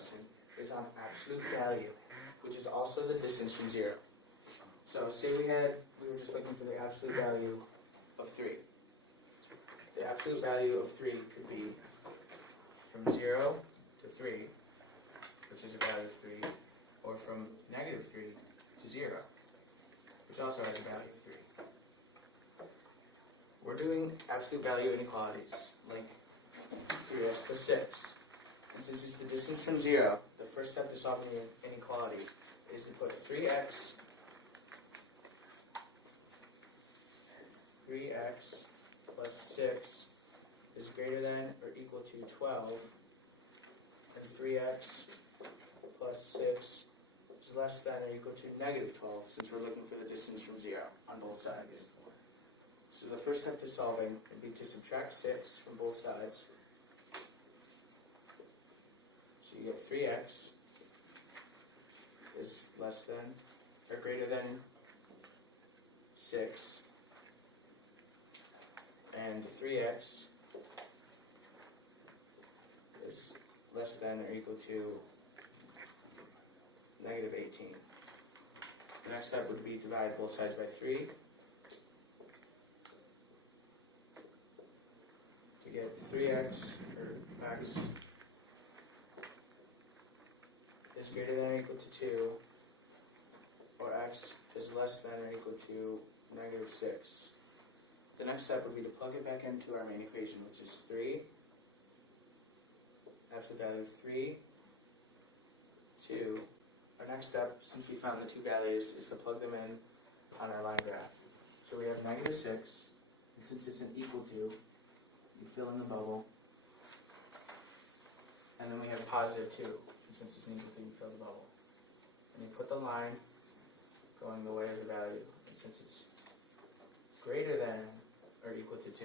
lesson is on absolute value, which is also the distance from 0. So say we were just looking for the absolute value of 3. The absolute value of 3 could be from 0 to 3, which is a value of 3, or from negative 3 to 0, which also has a value of 3. We're doing absolute value inequalities, like 3x plus 6. And since it's the distance from 0, the first step to solving the inequality is to put 3x plus 6 is greater than or equal to 12, and 3x plus 6 is less than or equal to negative 12, since we're looking for the distance from 0 on both sides. So the first step to solving would be to subtract 6 from both sides. So you get 3x is less than or greater than 6, and 3x is less than or equal to negative 18. The next step would be divide both sides by 3 to get 3x, or x, is greater than or equal to 2, or x is less than or equal to negative 6. The next step would be to plug it back into our main equation, which is 3, absolute value of 3, 2. Our next step, since we found the two values, is to plug them in on our line graph. So we have negative 6, and since it's an equal to, you fill in the bubble. And then we have positive 2, and since it's an equal to, you fill the bubble. And you put the line going the way of the value, and since it's greater than or equal to 2,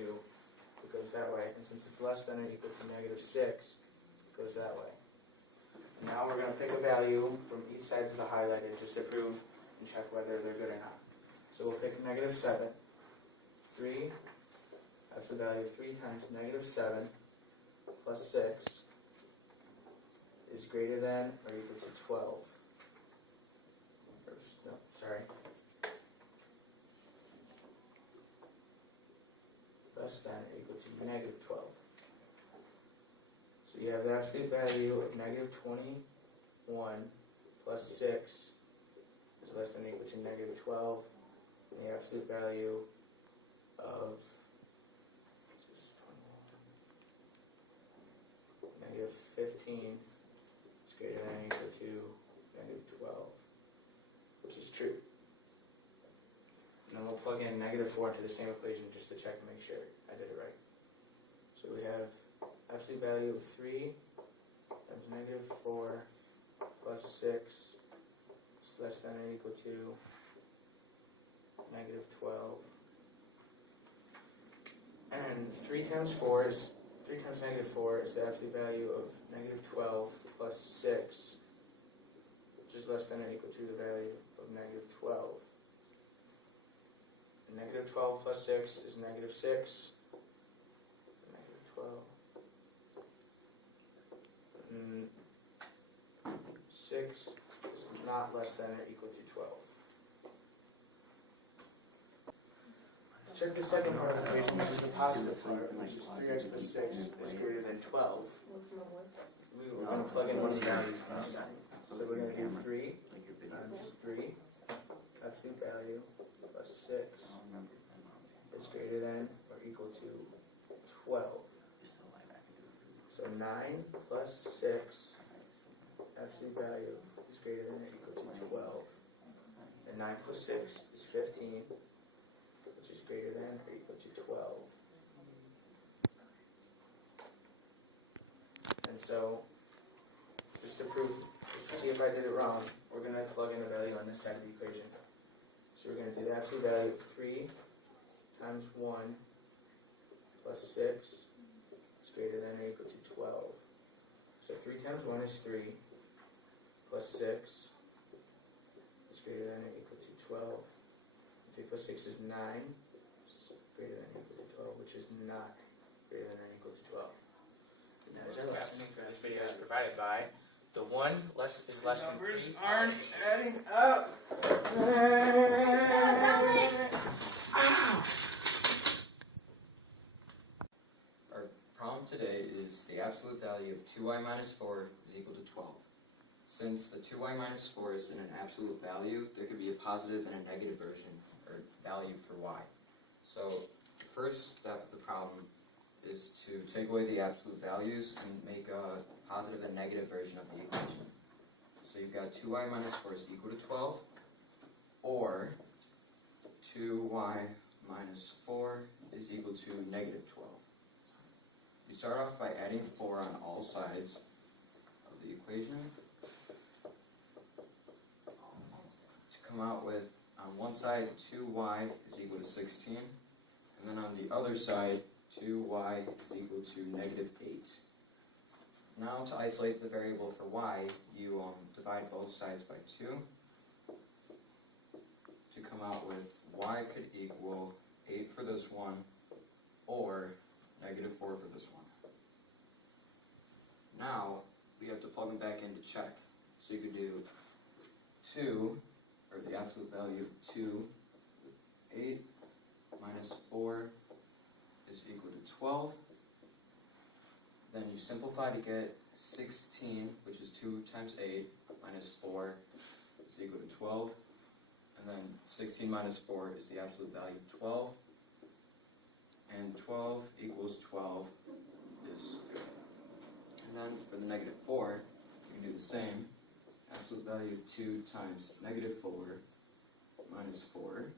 it goes that way, and since it's less than or equal to negative 6, it goes that way. Now we're going to pick a value from each side of the highlighted just to prove and check whether they're good or not. So we'll pick negative 7. 3, that's the value of 3 times negative 7 plus 6 is greater than or equal to 12. No, sorry. Less than or equal to negative 12. So you have the absolute value of negative 21 plus 6 is less than or equal to negative 12. And the absolute value of negative 15 is greater than or equal to negative 12, which is true. And then we'll plug in negative 4 into the same equation just to check and make sure I did it right. So we have absolute value of 3 times negative 4 plus 6 is less than or equal to negative 12. And 3 times negative 4 is the absolute value of negative 12 plus 6, which is less than or equal to the value of negative 12. And negative 12 plus 6 is negative 6. Negative 12. 6 is not less than or equal to 12. Check the second part of the equation, which is the positive part, which is 3x plus 6 is greater than 12. We're going to plug in one of the values from this side. So we're going to do 3 times 3, absolute value, plus 6 is greater than or equal to 12. So 9 plus 6, absolute value, is greater than or equal to 12. And 9 plus 6 is 15, which is greater than or equal to 12. And so, just to see if I did it wrong, we're going to plug in a value on this side of the equation. So we're going to do the absolute value of 3 times 1 plus 6 is greater than or equal to 12. So 3 times 1 is 3 plus 6 is greater than or equal to 12. 3 plus 6 is 9, which is greater than or equal to 12, which is not greater than or equal to 12. And that is our lesson. For this video is provided by The 1 is less than 3. Numbers aren't adding up. Ow! Our problem today is the absolute value of 2y minus 4 is equal to 12. Since the 2y minus 4 is in an absolute value, there could be a positive and a negative version, or value for y. So the first step of the problem is to take away the absolute values and make a positive and negative version of the equation. So you've got 2y minus 4 is equal to 12, or 2y minus 4 is equal to negative 12. You start off by adding 4 on all sides of the equation to come out with, on one side, 2y is equal to 16, and then on the other side, 2y is equal to negative 8. Now to isolate the variable for y, you divide both sides by 2 to come out with y could equal 8 for this one, or negative 4 for this one. Now we have to plug them back in to check. So you could do 2, or the absolute value of 2, 8 minus 4 is equal to 12. Then you simplify to get 16, which is 2 times 8, minus 4 is equal to 12. And then 16 minus 4 is the absolute value of 12. And 12 equals 12 is good. And then for the negative 4, you can do the same. Absolute value of 2 times negative 4 minus 4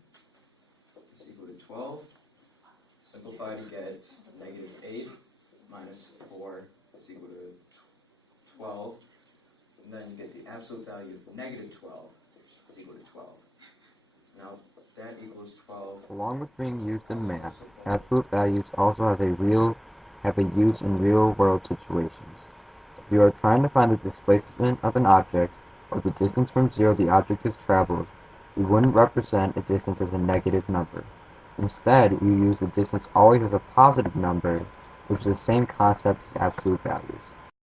is equal to 12. Simplify to get negative 8 minus 4 is equal to 12. And then you get the absolute value of negative 12 is equal to 12. Now that equals 12. Along with being used in math, absolute values also have a use in real-world situations. If you are trying to find the displacement of an object, or the distance from zero the object has traveled, you wouldn't represent a distance as a negative number. Instead, you use the distance always as a positive number, which is the same concept as absolute values.